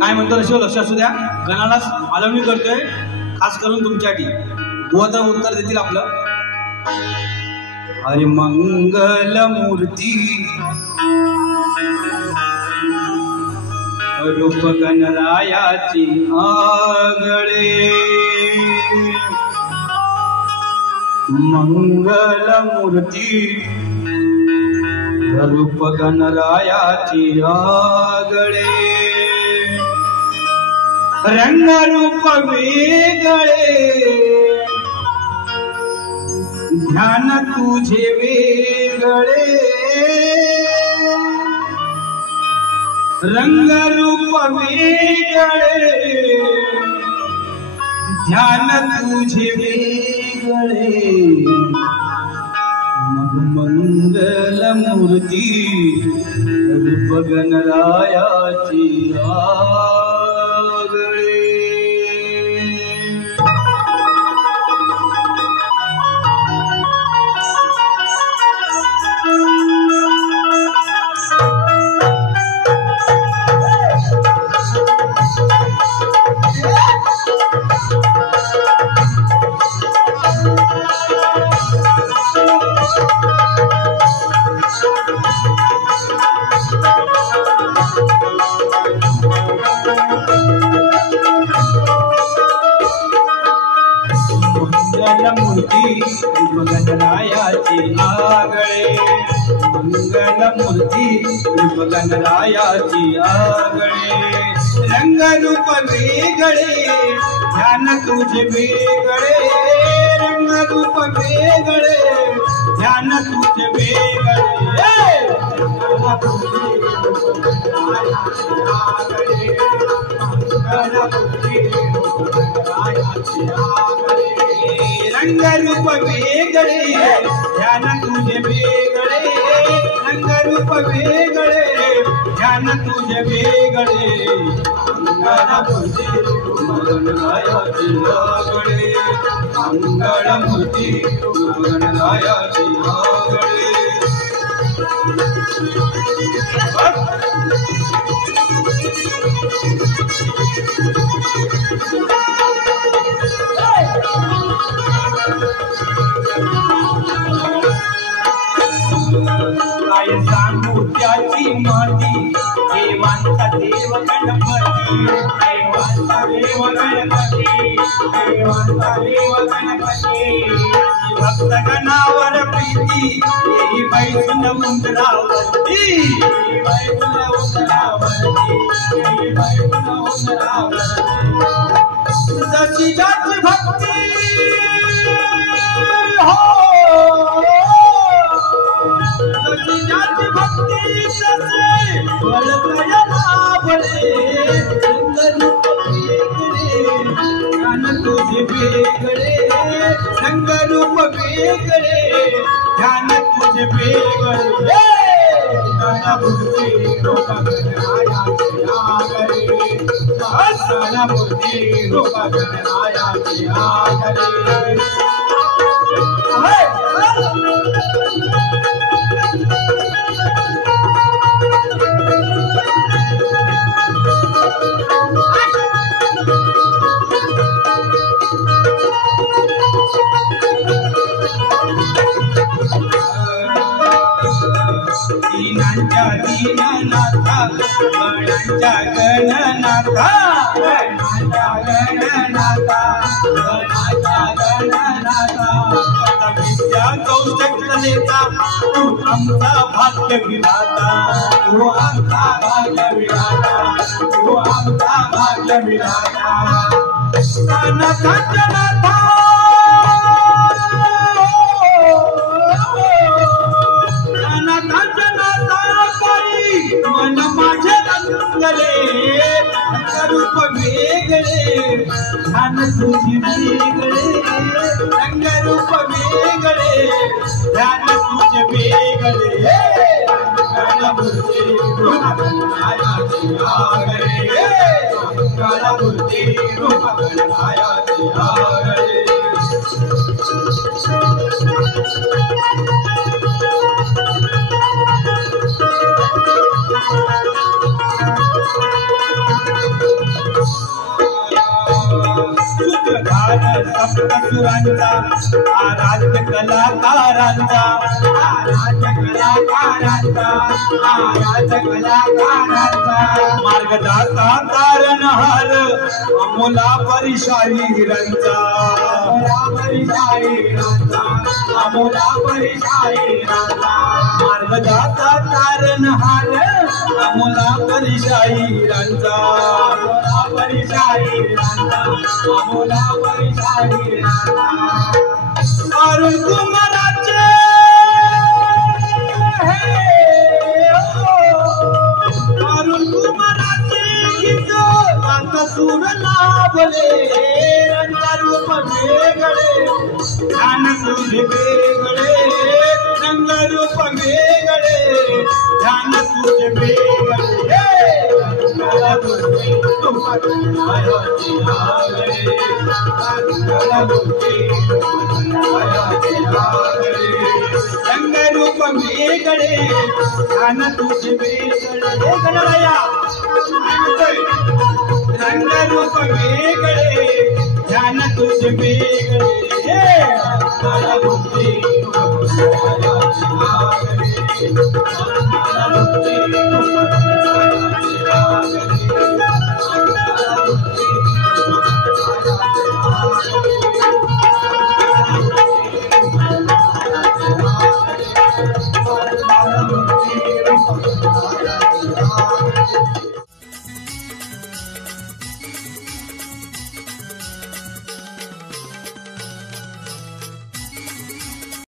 काय म्हणतो रशिव लक्ष असू द्या. गणाला आलवणी करतोय खास करून तुमच्यासाठी. बुवा उत्तर देतील आपलं. हरी मंगल मूर्ती रूप गणरायाची आगळे. मंगल मूर्ती रूप गणरायाची आगळे. रंग रूप वेगळे ध्यान तुझे वेगळे. रंग रूप वेगळे ध्यान तुझे वेगळे. मग मंगल मूर्ती रूप गणरायाची आगळे. मूर्ती रूप गणरायाची आगळे. मंगल मूर्ती रूप गणरायाची आगळे. रंग रूप वेगळे ध्यान तुझे वेगळे. रंग रूप वेगळे ध्यान तुझे वेगळे. रंग रूप वेगळे ध्यान तुझे वेगळे. रंग रूप वेगळे ध्यान तुझे वेगळे. गणरायाची आगळे. मंगळ मूर्ती गणरायाची आगळे. काय सांगू त्याची माती देवांचा देव गणपती. देवांचा देव गणपती. देवांचा देव गणपती. भक्त गणावर प्रीती येई बैठून उंदरावरती. येई बैठून उंदरावरती. येई बैठून उंदरावरती. जशी ज्याची भक्ती हो जशी ज्याची भक्ती तसे फळ लाभले. रंग रूप वेगळे ध्यान तुझे वेगळे. रंग रूप वेगळे ध्यान तुझे वेगळे. गणमूर्ती रूप गणरायाची आगळे. गणमूर्ती रूप गणरायाची आगळे. दीनांच्या दीननाथा गणांच्या गणनाथा. गणांच्या गणनाथा. गणांच्या गणनाथा. विद्या कौशल्यता तू आमचा भाग्य विधाता. तू आमचा भाग्य विधाता. तू आमचा भाग्य विधाता. नाथाच्या नाथा मन माझे रंगले. रंग रूप वेगळे ध्यान तुझे वेगळे. रंग रूप वेगळे ध्यान तुझे वेगळे. गणमूर्ती रूप गणरायाची आगळे. गणमूर्ती रूप गणरायाची आगळे. सप्तसुरांचा आराध्य कलाकारांचा मार्गदाता तारणहार अमोला परिशाहीरांचा मार्गदाता तारणहार अमोला परिशाहीरांचा अरुण कुमाराचे अरुण कुमाराचे गीत सूर लाभले रंगरूप वेगळे ध्यान सूर वेगळे रंगरूप वेगळे ध्यान सूर वेगळे रंगरूप वेगळे ध्यान तुझे वेगळे गणराया रंगरूप वेगळे ध्यान तुझे वेगळे